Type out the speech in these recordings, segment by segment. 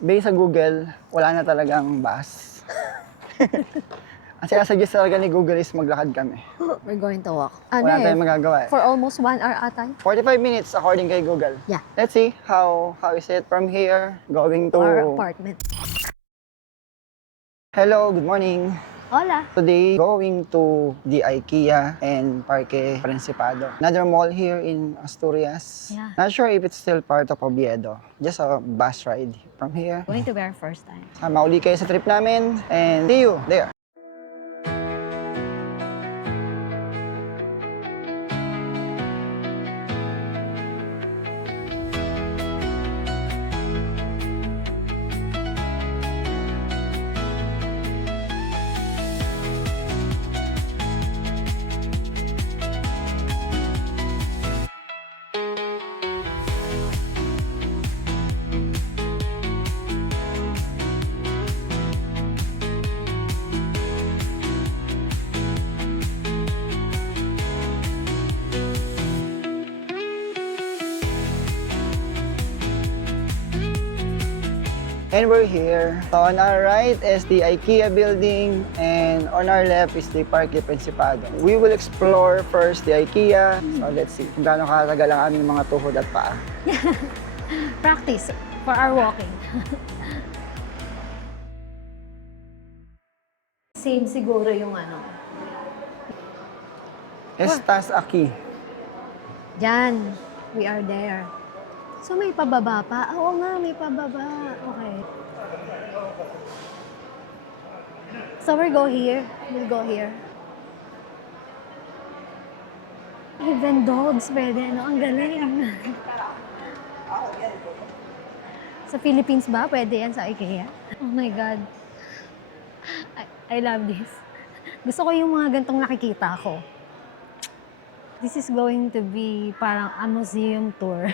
based sa Google, wala na talagang bus. Ang sinasuggest talaga ni Google is maglakad kami. We're going to walk. Wala tayong magagawa eh. For almost 1 hour ata. 45 minutes according kay Google. Yeah. Let's see how is it from here going to... Our apartment. Hello, good morning. Hola. Today, going to the IKEA and Parque Principado. Another mall here in Asturias. Yeah. Not sure if it's still part of Oviedo. Just a bus ride from here. Going to be our first time. Sama uli kayo sa trip namin and see you there. And we're here. So on our right is the IKEA building and on our left is the Parque Principado. We will explore first the IKEA. So let's see kung gaano katagal ang aming mga tuhod at paa. Practice for our walking. Same siguro yung ano. Estás aquí. Diyan. We are there. So may pababa pa? Oo nga, may pababa. Okay. So we'll go here. We'll go here. Even dogs pwede, no? Ang galing. Sa Philippines ba? Pwede yan sa IKEA? Oh my God. I love this. Gusto ko yung mga gantong nakikita ko. This is going to be parang a museum tour.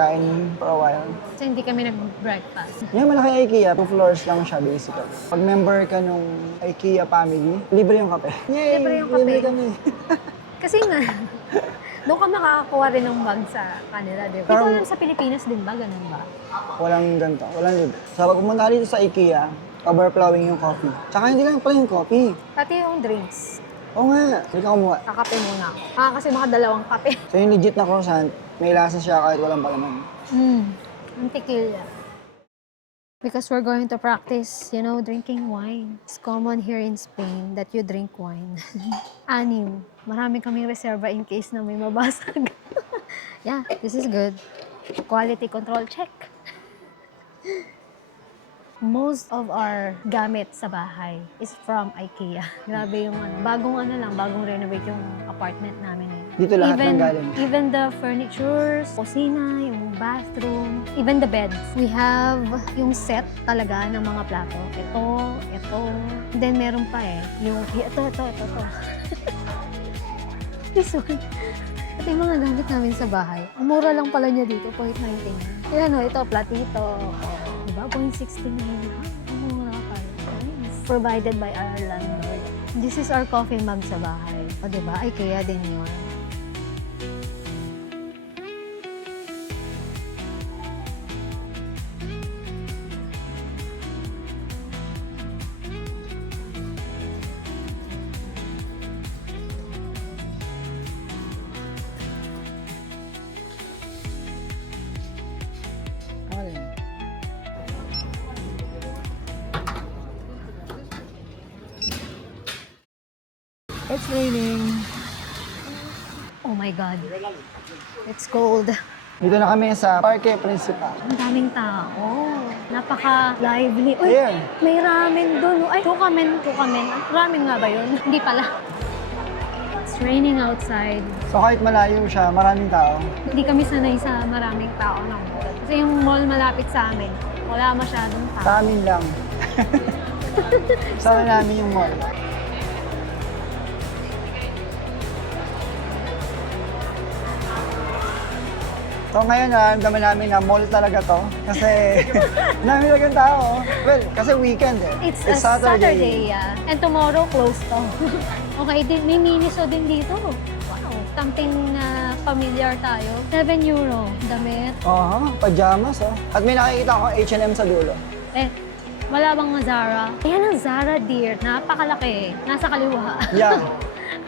Kain for a while. Kasi hindi kami nag-breakfast. Yung malaki IKEA, 2 floors lang siya basically. Pag member ka nung IKEA family, libre yung kape. Yay! Libre yung kape. Libre kami. Kasi nga, Doon ka makakakuha rin ng bag sa kanila, di ba? Ito Parang- lang sa Pilipinas din ba? Ganun ba? Walang ganito, walang libre. So pag pumunta ka dito sa IKEA, overflowing yung coffee. Tsaka hindi lang pala yung coffee. Pati yung drinks. Oo nga, hindi ka kumuha. Kakape muna ako. Kasi mga dalawang kape. So yung legit na croissant, may lasa siya kahit walang palaman. Ang tequila. Because we're going to practice, drinking wine. It's common here in Spain that you drink wine. 6. Marami kaming reserva in case na may mabasag. Yeah, this is good. Quality control check. Most of our gamit sa bahay is from IKEA. Grabe yung bagong renovate yung apartment namin eh. Dito lahat ng galing. Even the furnitures, kusina, yung bathroom, even the beds. We have yung set talaga ng mga plato. Ito. Then meron pa eh. Ito. This one. Ito yung mga gamit namin sa bahay. Ang mura lang pala niya dito, 0.99. Yan ito, platito. Diba? 0.69. Ang mura pala. Nice. Provided by our landlord. This is our coffee mug sa bahay. O diba? IKEA din yun. Okay. It's raining. Oh my God. It's cold. Dito na kami sa Parque Principal. Ang daming tao. Napaka-lively. Uy, Ayan. may ramen doon. Ay, tukamen. Ramen nga ba yun? Hindi pala. It's raining outside. So kahit malayo siya, maraming tao. Hindi kami sanay sa maraming tao ng mall. Kasi yung mall malapit sa amin, wala masyadong Sa tao. amin lang. Sa namin yung mall. So ngayon, naramdaman namin na mall talaga to. Kasi dami talagang tao. Well, kasi weekend eh. It's a Saturday, yeah. And tomorrow, close to. Okay, may Miniso din dito. Wow, something na familiar tayo. 7 euro. Damit. Pajamas oh. At may nakikita akong H&M sa dulo. Wala bang Zara? Ayan ang Zara, dear. Napakalaki. Nasa kaliwa. Yeah.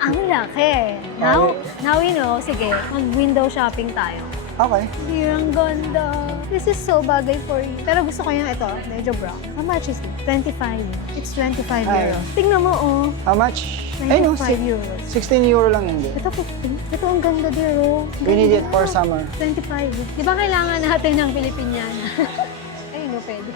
Ang laki. Now we know. Sige, mag-window shopping tayo. Okay. Dear, ang ganda. This is so bagay for you. Pero gusto ko yung ito, medyo brown. How much is it? 25. It's 25 Ay. euros. Tingnan mo, oh. How much? 25 euros. 16 euro lang yun. Ito, 15. Ito, ang ganda, dear, oh. We need it Ganda. for summer. 25. Di ba kailangan natin ng Pilipinyana? Ay, no, pwede.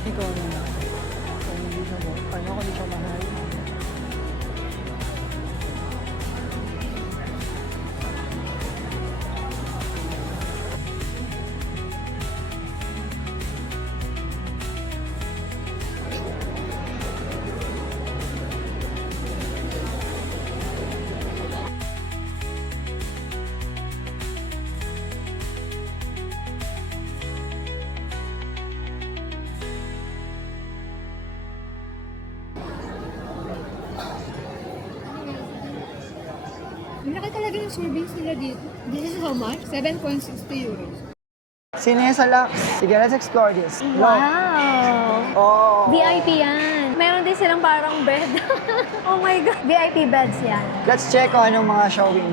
Ikaw na. Paano kung di siya mahal? Ang laki talaga ng servings nila dito. This is how much? 7.60 euros. Sinesa Lux. Sige, let's explore this. Wow! Oh. VIP yan. Meron din silang parang bed. Oh my God. VIP beds yan. Let's check kung anong mga showing.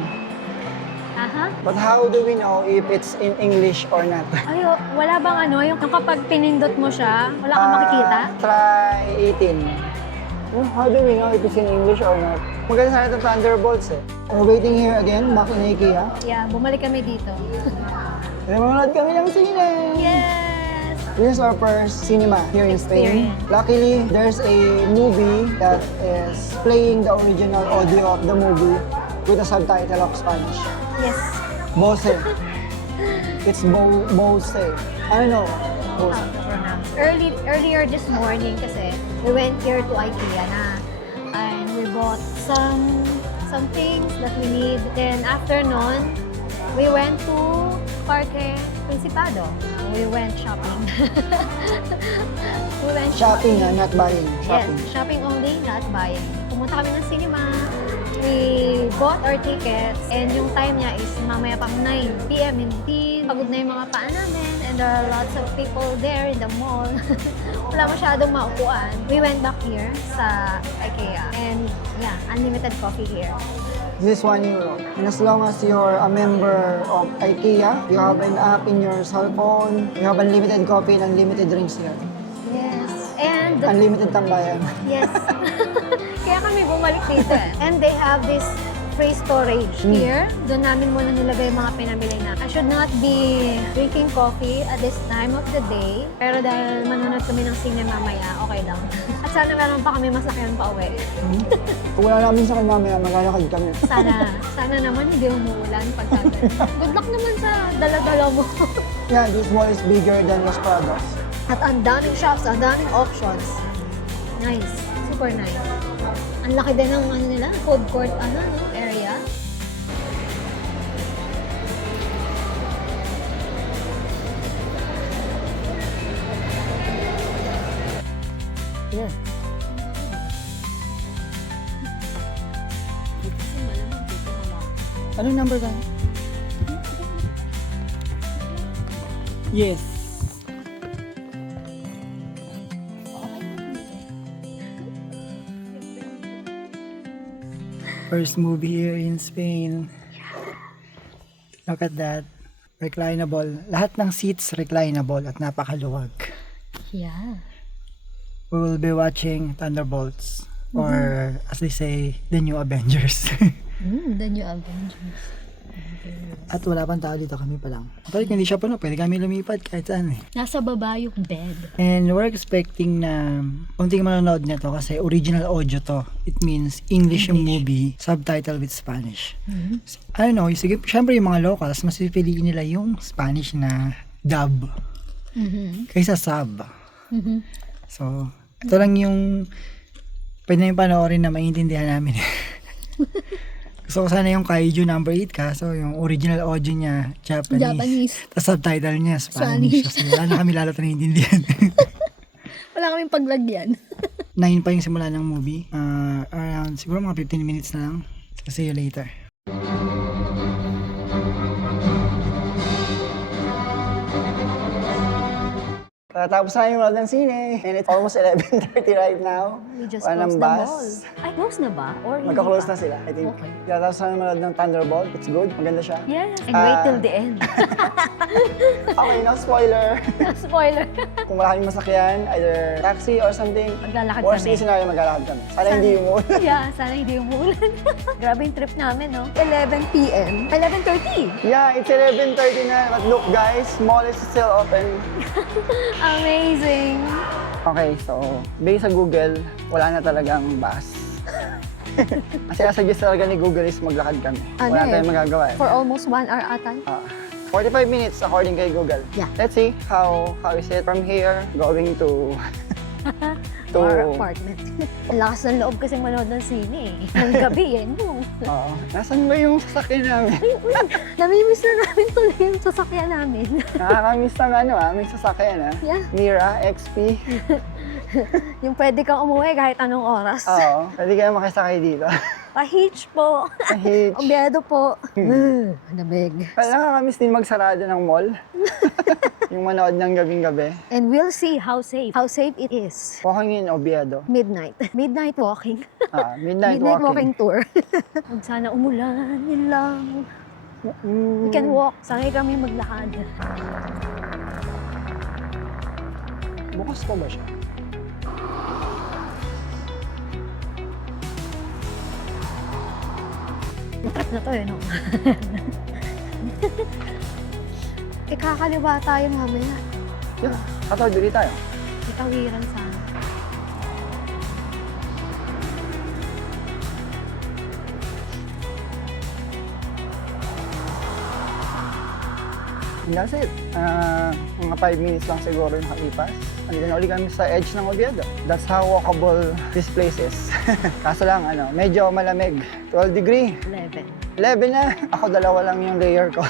Aha. But how do we know if it's in English or not? Ay, wala bang yung kapag pinindot mo siya, wala kang makikita? Try 18. How do we know if it's in English or not? Maganda sana itong Thunderbolts eh. We're waiting here again, back in IKEA. Yeah, bumalik kami dito. Nanonood kami ng sine! Yes! This is our first cinema here in Spain. Experience. Luckily, there's a movie that is playing the original audio of the movie with a subtitle of Spanish. Yes. Bose. It's Bose. I don't know. Bose. Earlier this morning kasi we went here to IKEA na and we bought some some things that we need. Then after nun, we went to Parque Principado. We went shopping. We went Shopping na, not buying. Yes, Shopping. shopping only, not buying. Pumunta kami ng cinema. We bought our tickets and yung time niya is mamaya pang 9 p.m. Hindi pagod na yung mga paa namin and there are lots of people there in the mall. Wala masyadong maupuan. We went back here sa IKEA and yeah, unlimited coffee here. This is €1. And as long as you're a member of IKEA, you have an app in your cell phone, you have unlimited coffee and unlimited drinks here. Yes. And Unlimited tambayan. yes. Kaya kami bumalik dito eh. And they have this free storage here. Doon namin muna nilagay yung mga pinamili na. I should not be drinking coffee at this time of the day. Pero dahil manonood kami ng sine mamaya, okay lang. At sana meron pa kami masakyan pa uwi. Kung wala namin sa kanya mamaya, maglalakad kami. Sana naman hindi umuulan pagkagabi. Good luck naman sa dala-dala mo. Yeah, this mall is bigger than Los Prados. At ang daming shops, ang daming options. Nice. Super nice. Ang laki din ng ano nila, food court area. Yeah. Anong number ka? Yes. First movie here in Spain. Look at that. Reclinable. Lahat ng seats reclinable at napakaluwag. Yeah. We will be watching Thunderbolts. Or as they say, the new Avengers. The new Avengers. At wala pang tao dito, kami pa lang. Pero kung hindi siya puno, pwede kami lumipat kahit saan eh. Nasa baba yung bed. And we're expecting na unting manonood na to kasi original audio to. It means English yung movie, subtitle with Spanish. I don't know, sige, syempre yung mga locals, mas pipiliin nila yung Spanish na dub kaysa sub. So, ito lang yung pwede na yung panoorin na maintindihan namin. Gusto ko sana yung Kaiju number 8 kaso yung original audio niya, Japanese. Tapos subtitle niya, Spanish. So, wala na kami lalo na naiintindihan. Wala kaming paglagyan. 9 pa yung simula ng movie. Around siguro mga 15 minutes na lang. So, see you later. Tapos na yung manood ng sine. And it's almost 11:30 right now. We just Wala closed ng the bus. mall. Ay, close na ba? Or hindi Magka-close pa? na sila, I think. Okay. Tapos na manood ng Thunderbolt. It's good. Maganda siya. Yes. And wait till the end. Okay, no spoiler. Spoiler. Kung wala kaming masakyan, either taxi or something. Maglalakad Worst kami. case scenario, maglalakad kami. Sana hindi umuulan. Yeah, sana hindi umuulan. Grabe yung trip namin, no? 11 p.m. 11:30. Yeah, it's 11:30 na. But look guys, mall is still open. Amazing. Okay, so based sa Google, wala na talagang bus. Kasi nasuggest talaga ni Google is maglakad kami. Wala tayong magagawa eh. For almost 1 hour ata. 45 minutes according kay Google. Yeah. Let's see how is it from here going to Our apartment. Ang lakas ng loob kasi manood ng sine eh. Ng gabi eh, no? Oo. Nasaan ba yung sasakyan namin? Namimiss na namin tuloy yung sasakyan namin. Nakakamiss ng may sasakyan Yeah. Mira, XP. Yung pwede kang umuwi kahit anong oras. Oo. Pwede kayo makisakay dito. Pa-hitch po. Pa-hitch. Obyedo po. Lamig. Well, nakakamiss din magsarado ng mall. Yung manood ng gabing-gabi. And we'll see how safe it is. Walking in Oviedo. Midnight. Midnight walking. Midnight Midnight walking. walking tour. Huwag sana umulan, yun lang. We can walk. Sanay kami maglakad. Bukas pa ba siya? Trip na to eh, no? Kakaliwa tayo mamaya. Yeah. Katawad ulit tayo. Itawiran sana. And that's it. Mga 5 minutes lang siguro nakalipas. Andito na ulit kami sa edge ng Oviedo. That's how walkable this place is. Kaso lang, medyo malamig. 12 degree. 11. 11 na. Ako 2 lang yung layer ko.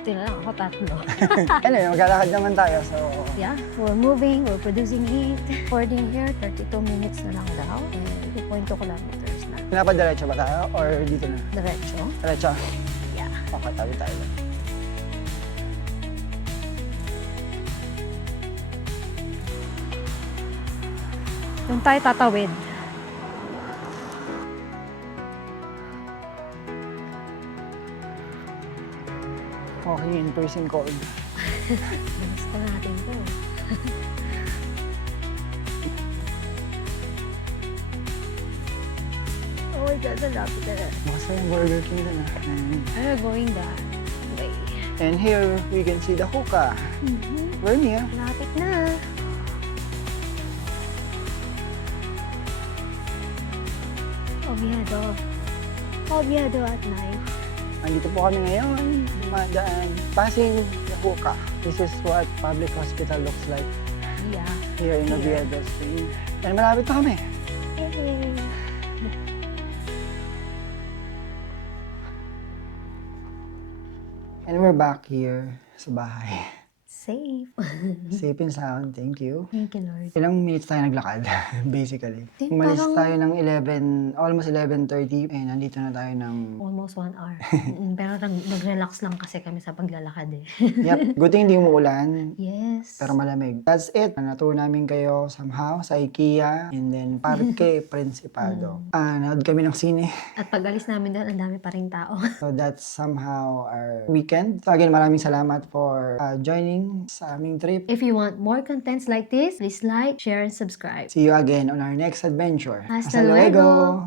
Ito na lang, ako 3. Anyway, maglalakad naman tayo. So, Yeah, we're moving, we're producing heat. Boarding here, 32 minutes na lang daw. And 2.2 kilometers na. pinapadiretso ba tayo? Or dito na? Diretso. Diretso? Yeah. Okay, tabi tayo. Doon tayo tatawid. Okay, in-person cold. Gusto natin to. Oh my God, nalapit na. Basta yung Burger King na. I'm going that way. And here, we can see the hookah. We're near. Malapit na. Oviedo. Oviedo at night. Andito po kami ngayon, dumadaan, passing the hookah. This is what public hospital looks like Yeah. here in Oviedo, Spain. And malapit na kami. Yay! And we're back here sa bahay. Safe. Safe and sound, thank you. Thank you, Lord. Ilang minutes tayo naglakad, basically. Di, Umalis parang- tayo ng 11, almost 11:30, and nandito na tayo ng... Almost 1 hour. Pero nag-relax lang kasi kami sa paglalakad eh. Yep, good thing hindi umuulan, Yes. pero malamig. That's it. Naturo namin kayo somehow sa IKEA, and then Parque Principado. Nanood kami ng sine. At pag alis namin doon, ang dami pa ring tao. So that's somehow our weekend. So again, maraming salamat for joining sa aming trip. If you want more contents like this, please like, share, and subscribe. See you again on our next adventure. Hasta luego!